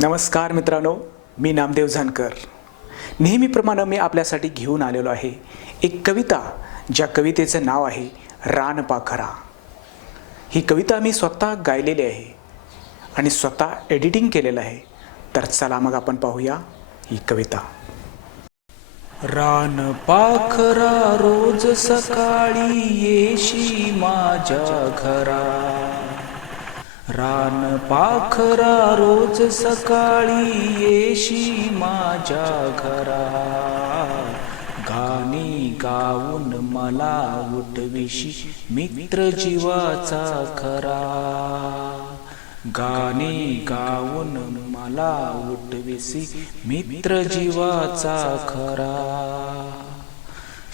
नमस्कार मित्रांनो, मी नामदेव जानकर। नेहमीप्रमाणे मी आपल्यासाठी घेऊन आलेलो आहे एक कविता, ज्या कवितेचं नाव आहे रानपाखरा। ही कविता मी स्वतः गायलेली आहे आणि स्वतः एडिटिंग केलेलं आहे। तर चला मग आपण पाहूया ही कविता। रानपाखरा रोज सकाळी येशी माझ्या घरा, रानपाखरा रोज सकाळी येशी माझ्या घरा, गाणी गाऊन मला उठविशी मित्र जीवाचा खरा, गाणी गाऊन मला उठविसी मित्र जीवाचा खरा।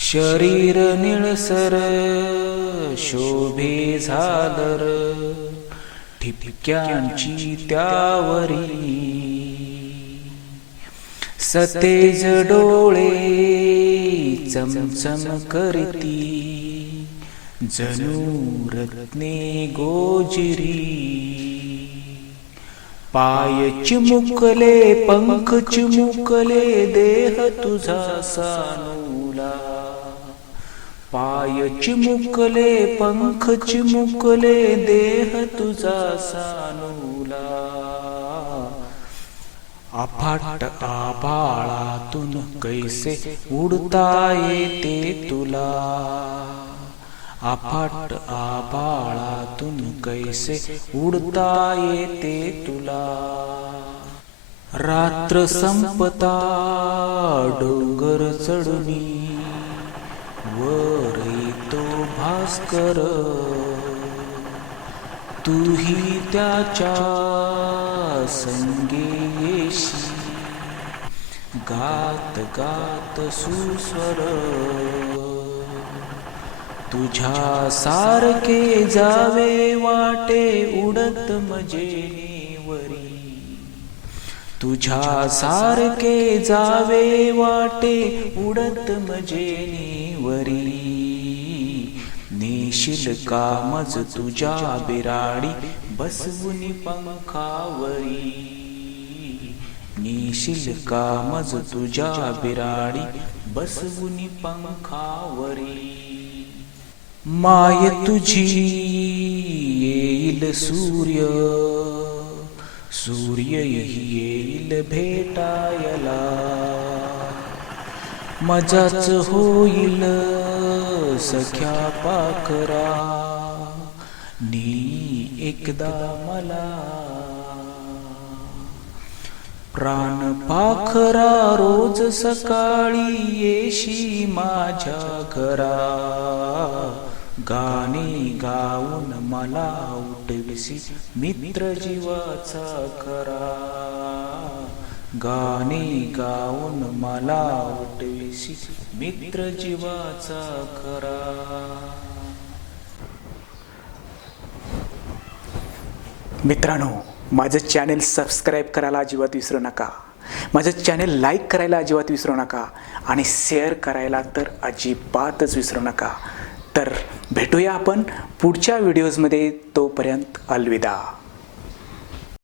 शरीर निळसर शोभे झालर, ठिपक्यांची त्यावरी सतेज डोळे चमचम करती, जणू रत्ने गोजिरी, पाय चिमुकले पंख चिमुकले देह तुझा सानुला, पाय चिमुकले पंख चिमुकले देह तुझा सानुला, अफाट आभाळातून कैसे उडता येते तुला, अफाट आभाळातून कैसे उडता येते तुला। रात्र संपता डोंगर चढुनी वर येतो भास्कर, तूही त्याच्या संगे येशी गात गात सुस्वर, तुझ्या सारखे जावे वाटे उडत मजेनीवरी, तुझ्या सारखे जावे वाटे उडत मजेनीवरी, नेशील का मज तुझ्या बिराडी बसवुनी पंखावरी, नेशील का मज तुझ्या बिराडी बसवुनी पंखावरी। माय तुझी येईल सूर्य, सूर्यही येईल भेटायला, मजाच होईल सख्या पाखरा, नी एकदा मला। प्राण पाखरा रोज सकाळी येशी माझ्या घरा, गाणी गाऊन मला उठविसी मित्र जीवाचा खरा, गाणी गाऊन मला उठविसी मित्र जीवाचा खरा। मित्रांनो, माझं चॅनल सबस्क्राईब करायला अजिबात विसरू नका, माझं चॅनल लाईक करायला अजिबात विसरू नका आणि शेअर करायला तर अजिबातच विसरू नका। तर भेटूया आपण पुढच्या व्हिडिओजमध्ये, तोपर्यंत अलविदा।